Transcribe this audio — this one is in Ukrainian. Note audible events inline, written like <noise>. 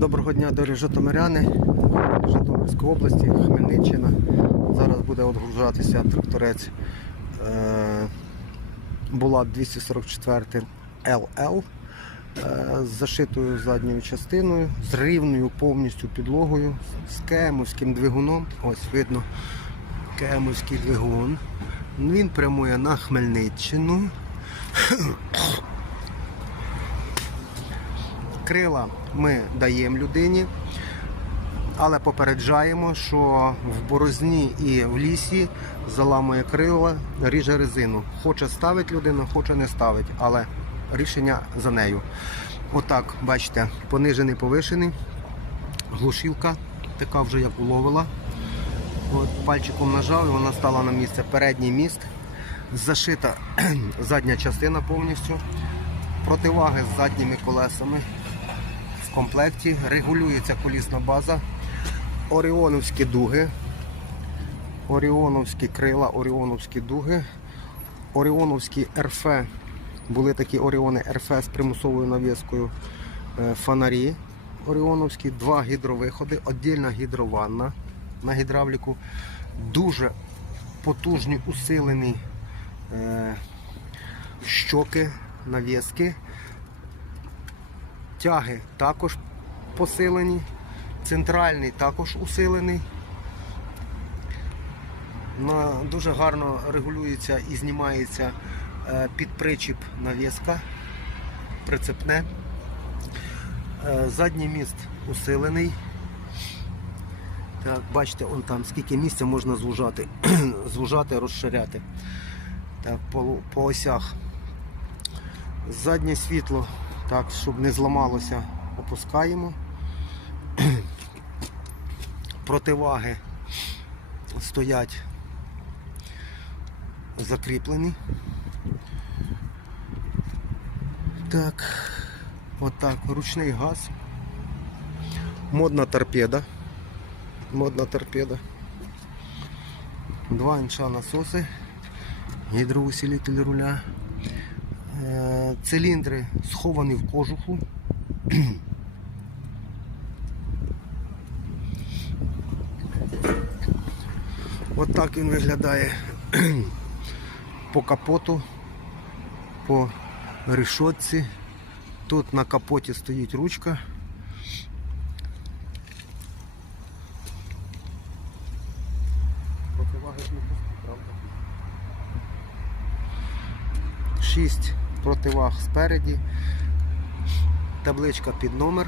Доброго дня, дорогі Житомиряни, Житомирської області, Хмельниччина. Зараз буде відгружатися тракторець Булат 244 LL е, з зашитою задньою частиною, з рівною повністю підлогою, з кемовським двигуном. Ось видно кемовський двигун. Він прямує на Хмельниччину. <coughs> Крила ми даємо людині, але попереджаємо, що в борозні і в лісі заламує крила, ріже резину. Хоче ставить людина, хоче не ставить, але рішення за нею. Отак, бачите, понижений, повишений, глушилка, така вже як уловила. От пальчиком нажав і вона стала на місце. Передній міст, зашита <clears throat> задня частина повністю, противаги з задніми колесами комплекті, регулюється колісна база, оріоновські дуги, оріоновські крила, оріоновські дуги, оріоновські РФ. Були такі оріони РФ з примусовою навіскою е, фонарі оріоновські, два гідровиходи, віддільна гідрованна на гідравліку, дуже потужні усилені е, щоки, навіски. Тяги також посилені, центральний також усилений. Дуже гарно регулюється і знімається е, під причіп навіска, прицепне. Е, задній міст усилений. Так, бачите, он там скільки місця можна звужати, <clears throat> звужати, розширяти. Так, по, по осях. Заднє світло, так, щоб не зламалося, опускаємо. <clears throat> Противаги стоять закріплені. Так, отак, ручний газ. Модна торпеда. Модна торпеда. Два інча насоси, гідроусилитель руля. Е, Циліндри сховані в кожуху. От так він виглядає по капоту, по решотці. Тут на капоті стоїть ручка. Шість противаг спереді, табличка під номер.